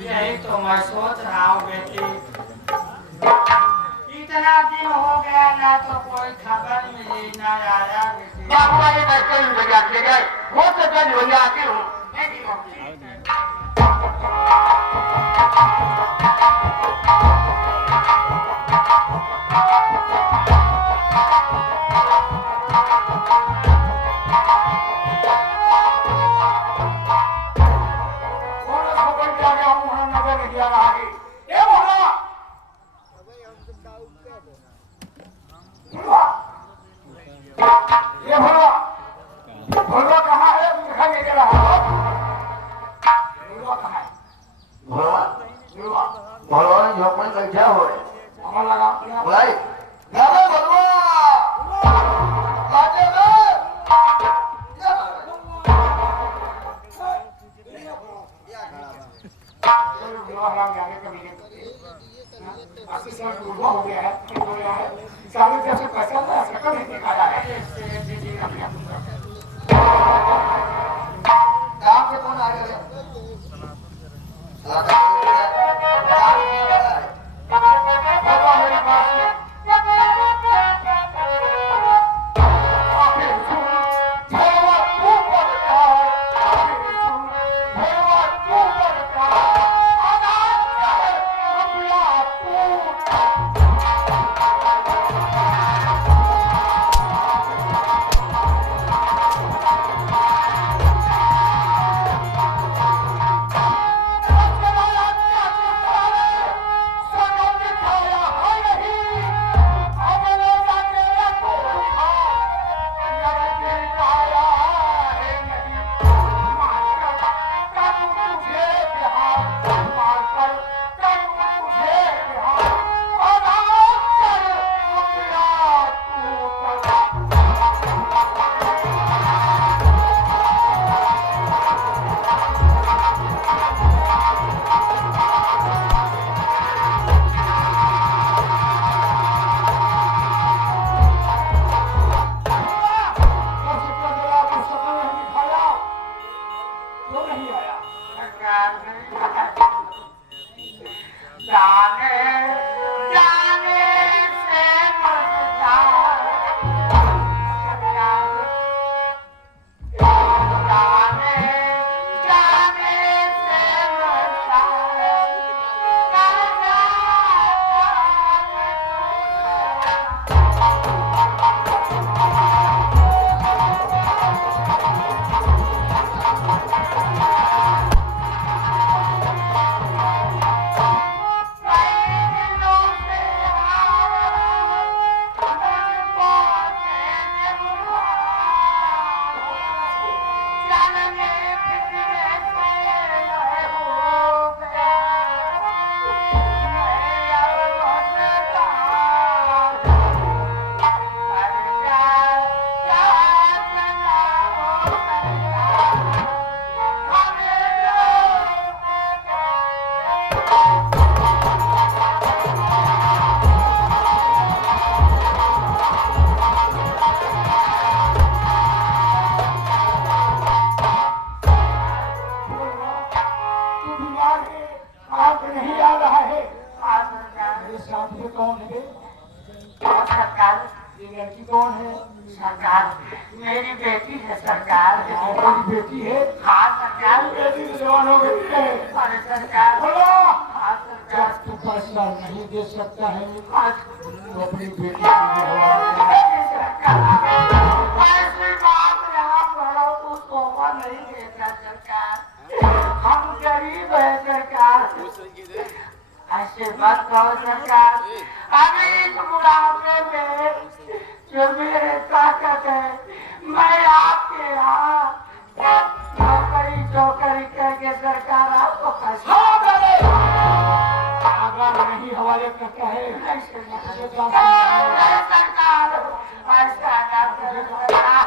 यही तो मैं सोच रहा हूँ बेटी, इतना दिन हो गया ना तो कोई खबर मिली ना आया बेटी। बाबू वाले बैठे ही भैया ले गए, वो तो जल्द भैया आती हूँ। मेरी बेटी है सरकार। मेरी बेटी है? हाँ सरकार। बेटी जवान हो गई है। अरे सरकार। हाँ सरकार। तू फैसला नहीं दे सकता है तो अपनी बेटी की ऐसी बात यहाँ पढ़ो तो शोभा नहीं देता सरकार। हम गरीब है सरकार, ऐसे मत कहो सरकार। अभी इस बुढ़ापे में जो मेरे ताकत है मैं आपके यहाँ चौकरी चौकरी करके सरकार आपको पैसा नहीं हवाले करता है। सरकार ऐसा ना करो सरकार।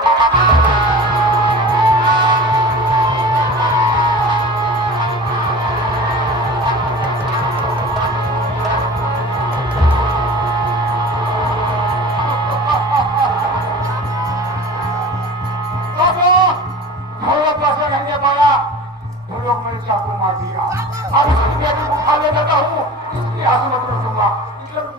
चाकू मार दिया। अब खाने लगा हूँ, इसलिए आंसू मत रोकूंगा। निकलो,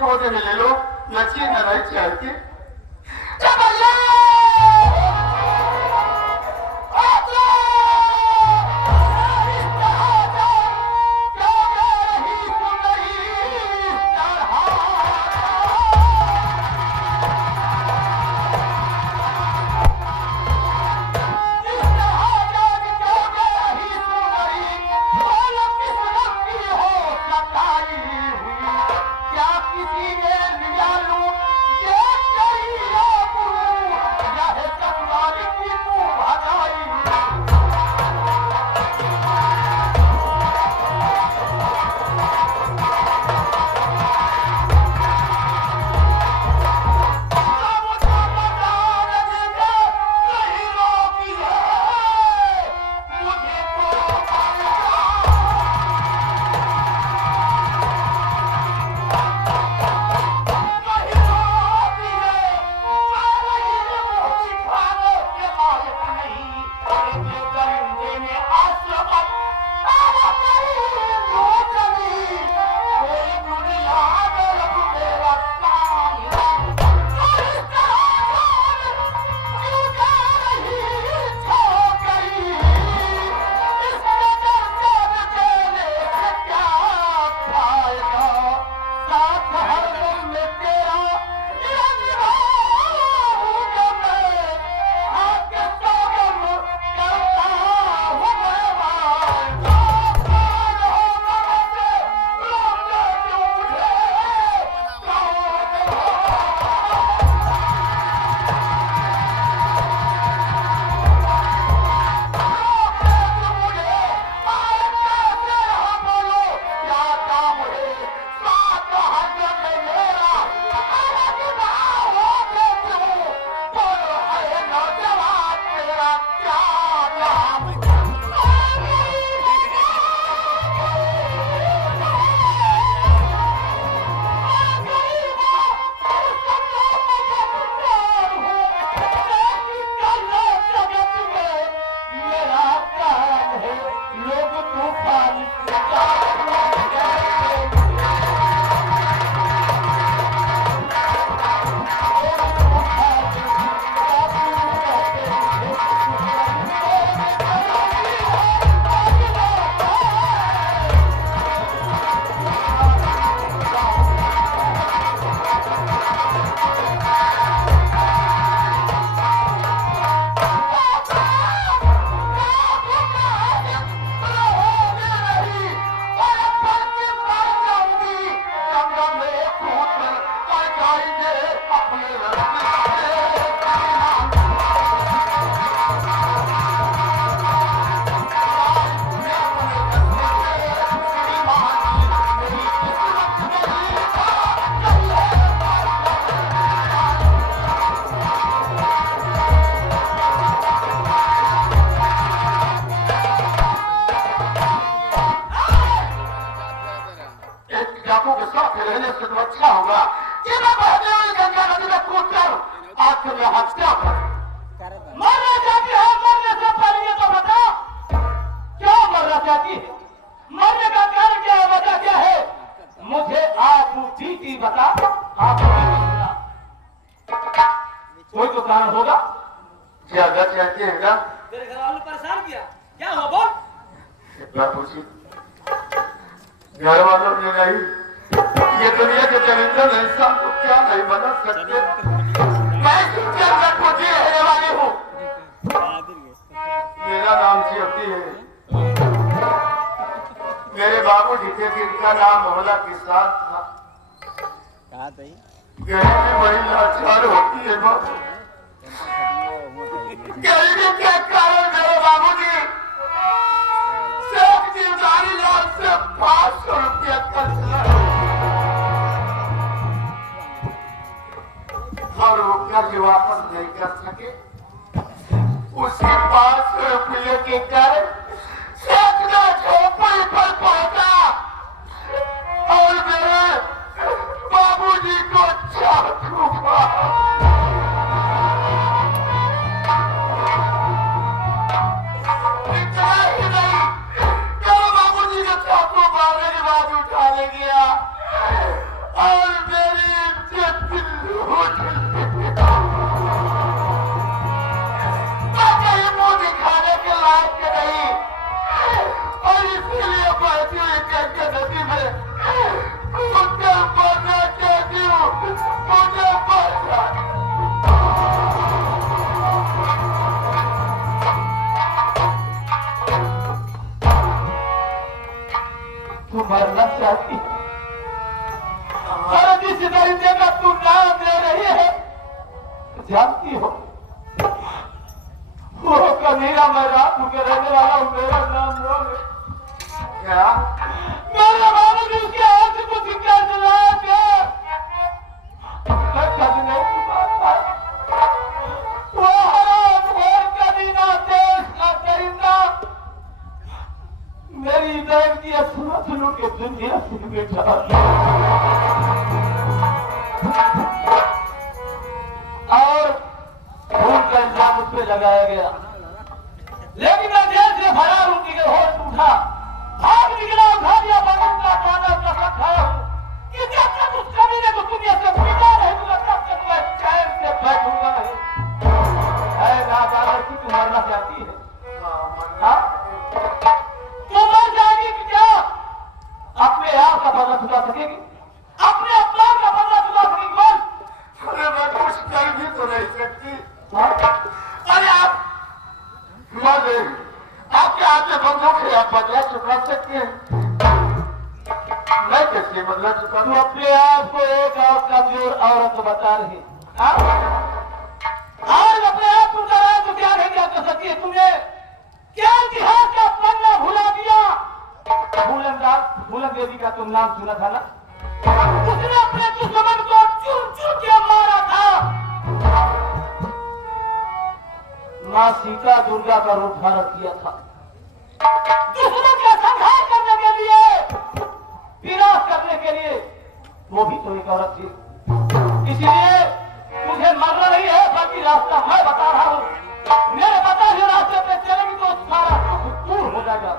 गोद में ले लो, नची न रही चाहती। रहने से तो अच्छा होगा कि मैं बहने वाली गंगा नदी में कूद कर आत्महत्या कर मरना चाहती है। मरने से पहले ये तो बता क्यों मरना चाहती है, मरने का कारण क्या है, वजह क्या है, मुझे आप जीती बता। आप कोई तो कारण होगा। ज्यादा चाहती है ना, तेरे घर वालों ने परेशान किया, क्या हुआ बोल। बापू जी घर वालों ने नहीं, ये दुनिया के जमींदार इंसान को क्या नहीं बना सकते। मैं सुनकर लखपति रहने वाली हूँ, मेरा नाम ज्योति है। मेरे बाबू जी थे जिनका नाम मोहला के साथ था। गरीबी बड़ी लाचार होती है बाबू। गरीबी के कारण मेरे बाबू जी सेठ की उधारी लाल से 500 रुपया खर्च लगा और वो कर्ज वापस नहीं कर सके। उसी 500 रुपये के कारण सेठ का झोपड़ी पर पहुंचा और मेरे बाबूजी को चाकू मारा। इतना ही नहीं, मेरे बाबूजी को चाकू मारने के बाद उठाने गया और मेरे चाहती है। और जिस दरिंदे का तू नाम ले रही है, जानती हो वो कमीरा मैं रात के रहने वाला हूँ, मेरा नाम लो ले। क्या मेरे बाबू ने उसके हाथ से कुछ कर दिला के मैं कभी नहीं छुपाता। वो हराम घोर कमीना देश का दरिंदा मेरी बहन की सुनो के दुनिया से बेटा और खून का इल्जाम उस पर लगाया गया। लेकिन मैं जेल से फरार हूं, निकल होश उठा, भाग निकला, उठा दिया बंदूक का पाना कसम खाया हूं कि जब तक उस कमीने को दुनिया से मिटा नहीं दूंगा तब तक मैं चैन से बैठूंगा नहीं। है नादानत की तू मरना चाहती है? हाँ? तू मर जाएगी कि क्या? अपने आप का बदला चुका सकेगी? अपने अपमान का बदला चुका सकेगी? बोल। अरे मैं कुछ कर भी तो नहीं सकती। अरे आप मर गई, आपके हाथ में बंदूक है, आप बदला चुका सकते हैं। मैं कैसे बदला चुका? तू अपने आप को एक और कमजोर औरत बता रही। आज अपने आप को कराए तो क्या नहीं क्या कर सकती है? तुमने क्या इतिहास का पन्ना भुला दिया? भूलन देवी का तुम नाम सुना था ना? उसने अपने दुश्मन को चुन चुन के मारा था। मां सीता दुर्गा का रूप धारण किया था दुश्मन का संहार करने के लिए, विनाश करने के लिए। वो भी तो एक औरत थी। इसलिए मुझे मरना नहीं है, बल्कि रास्ता मैं बता रहा हूँ। मेरे बता हुए रास्ते पे चलेगी तो सारा दुख दूर हो जाएगा।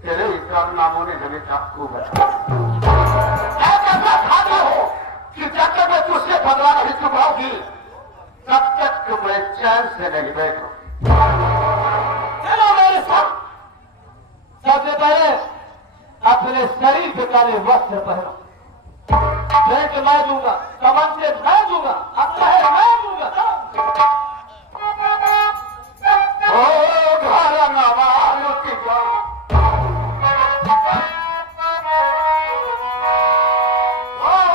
तेरे इकराम नामों ने हमें आपको बताया। ऐसा खाते हो कि जब तक मैं तुझसे बदला नहीं चुकाऊंगी तब तक मैं चैन से नहीं बैठू। चलो मेरे साथ। सबसे पहले अपने शरीर पे काले वस्त्र पहनो। भेंट मैं दूंगा, कमन से मैं दूंगा, अपना है मैं दूंगा। ओ घर नवालो की जान Oh,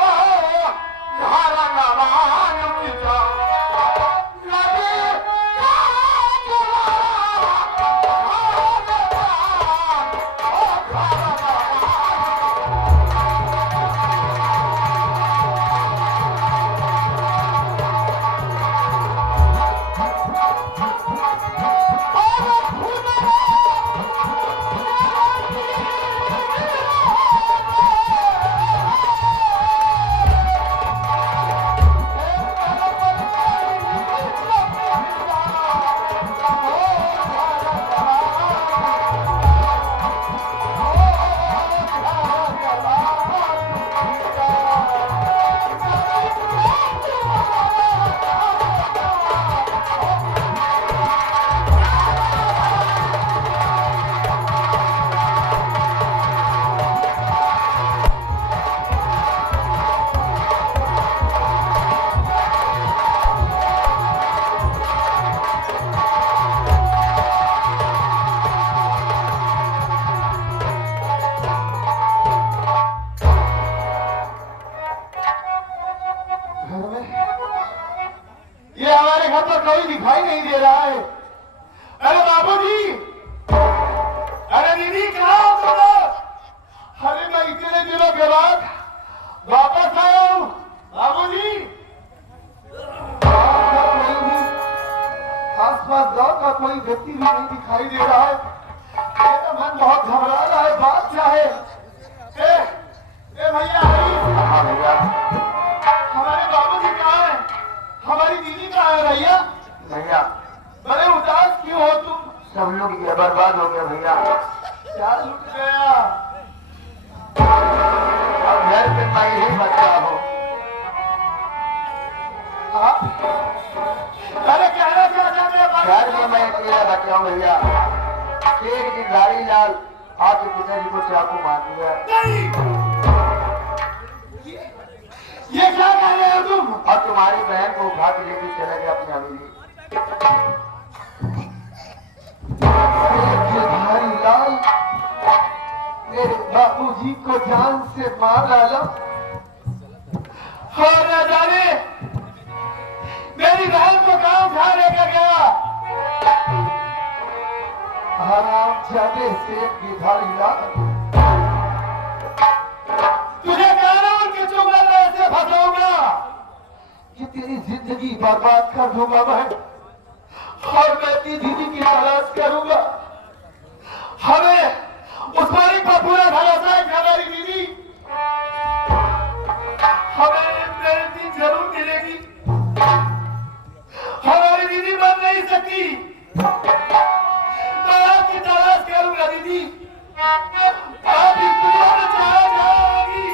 जगह पर कोई दिखाई नहीं दे रहा है। अरे बाबूजी, अरे दीदी कहाँ हो तुम लोग? अरे मैं इतने दिनों के बाद वापस आया हूँ बाबूजी। आसपास गांव का कोई व्यक्ति भी नहीं दिखाई दे रहा है। मेरा मन बहुत घबरा रहा है। बात क्या है? भैया, हाँ भैया, हमारे बाबूजी कहाँ है? हमारी दीदी कहाँ है भैया? भैया बड़े उदास क्यों हो तुम? सब लोग ये बर्बाद हो गया भैया। क्या लुट गया? अब घर पे मैं ही बचा हूँ। अरे कहना क्या चाहते हैं? घर में मैं अकेला बचा हूँ भैया। शेर की गाड़ी लाल आपके पिताजी को चाकू मार दिया। ये क्या कह रहे हो तुम? और तुम्हारी बहन को उठा के लेकर चले गए अपनी हवेली। भारी लाल मेरे बाबूजी को जान से मार डाला। और न जाने मेरी बहन को कहां उठा लेकर गया। हराम जाने से गिधारी लाल, तुझे कानून के चुंगल में ऐसे फंसाऊंगा कि तेरी जिंदगी बर्बाद कर दूंगा मैं। और मैं अपनी दीदी की तलाश करूंगा। हमें उस मालिक पर पूरा भरोसा है कि हमारी दीदी हमें मेरे दिन जरूर मिलेगी। हमारी दीदी मर नहीं सकती। मैं आपकी तलाश करूंगा दीदी। आप इस दुनिया में चला जाओगी,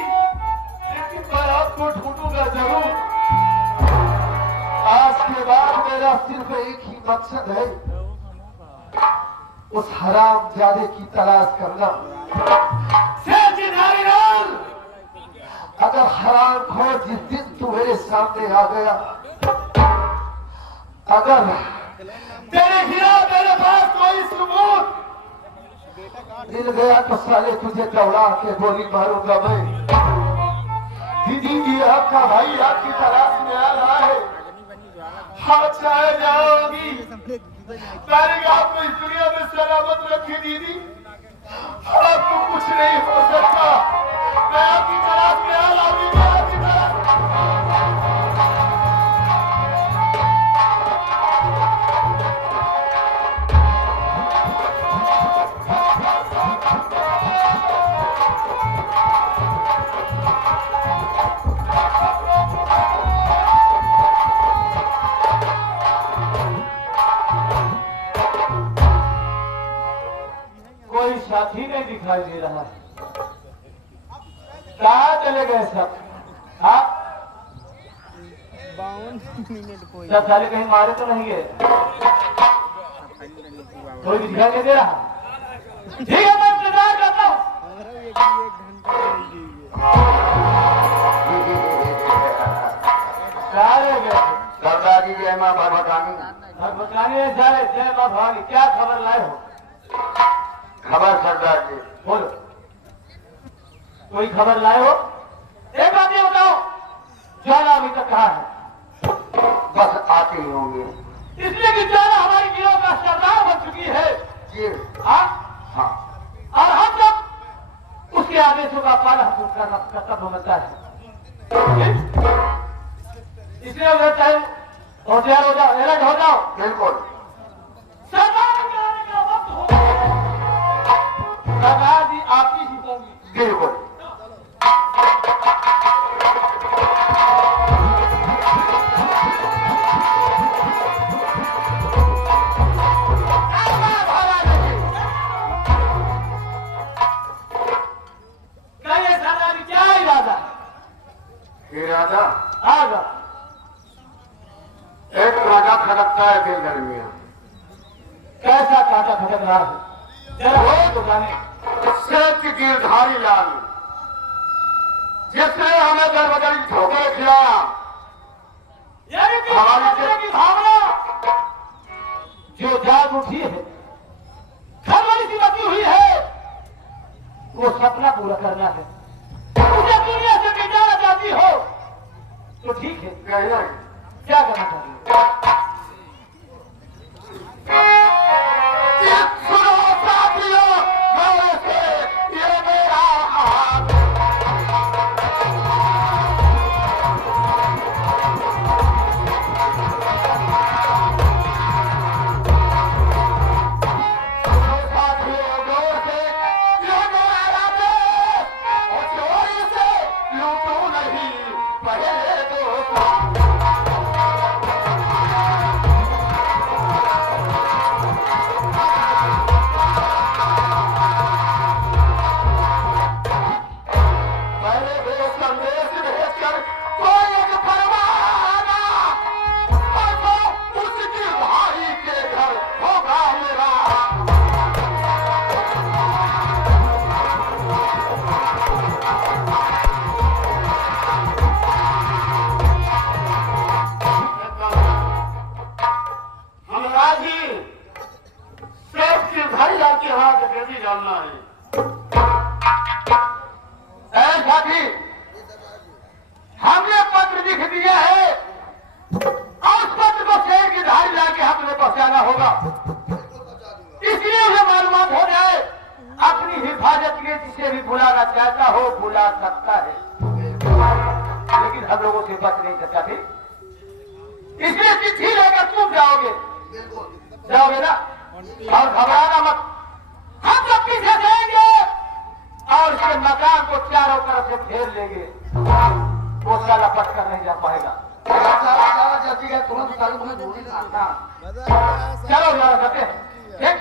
लेकिन मैं आपको ढूंढूंगा जरूर। आज के बाद मेरा सिर्फ एक ही मकसद है, उस हराम जादे की तलाश करना। अगर हराम खोर जिस दिन तू मेरे सामने आ गया, अगर तेरे खिलाफ मेरे पास कोई सबूत मिल गया तो साले तुझे दौड़ा के गोली मारूंगा मैं। दीदी जी आपका भाई आपकी तलाश में आ रहा है। हाँ चाहे जाओगी, तारीख आपको इस दुनिया में सलामत रखी दीदी। आपको कुछ नहीं हो सकता। मैं आपकी तलाश में आ रहा हूँ। आपकी कोई साथी नहीं दिखाई दे रहा है। कहाँ चले गए सब? हाँ 52 मिनट कोई सब साले कहीं मारे तो नहीं गए? कोई दिखाई नहीं दे रहा। ठीक है मैं इंतजार करता हूँ। हमारा एक घंटा सरदार जी जय माँ भगवतानी। भगवतानी जय माँ भवानी। क्या खबर लाए हो? खबर सरदार जी बोलो, कोई खबर लाए हो? एक बात ये बताओ, ज्वाला अभी तक कहाँ है? बस आते ही होंगे। इसलिए कि ज्वाला हमारी गिरोह का सरदार बन चुकी है जी। हाँ हाँ, और हम लोग उसके आदेशों का पालन करना कर्तव्य बनता है। इसलिए मैं चाहूँ होशियार हो जाओ, अलर्ट हो जाओ। बिल्कुल सरदार के आने का वक्त हो। सरदार जी आप ही जीतेंगी। बिल्कुल क्या इरादा? इरादा आगा एक कांटा खटकता है दिल गर्मिया। कैसा कांटा खटक रहा है? जरा हो तो जाने। सेठ की गिरधारी लाल जिसने हमें दरबदरी ठोकर खिलाया, हमारी की भावना जो जाग उठी है, घर वाली सी बची हुई है, वो सपना पूरा करना है। मुझे दुनिया से मिटाना चाहती हो तो ठीक है, क्या करना चाहती हो? नहीं जानना है। साथी, हमने पत्र लिख दिया है और उस पत्र को शेर की धारी लाके हमने पहुंचाना होगा, इसलिए उसे मालूमात हो जाए। अपनी हिफाजत के लिए जिसे भी बुलाना चाहता हो बुला सकता है, लेकिन हम लोगों से बच नहीं सकता थी। इसलिए चिट्ठी लेकर तुम जाओगे ना, और घबराना मत। हम सब पीछे जाएंगे और इसके मकान को चारों तरफ से घेर लेंगे, वो साला पट कर नहीं जा पाएगा। जल्दी है, तुरंत चलो, जाना सकते हैं। ठीक,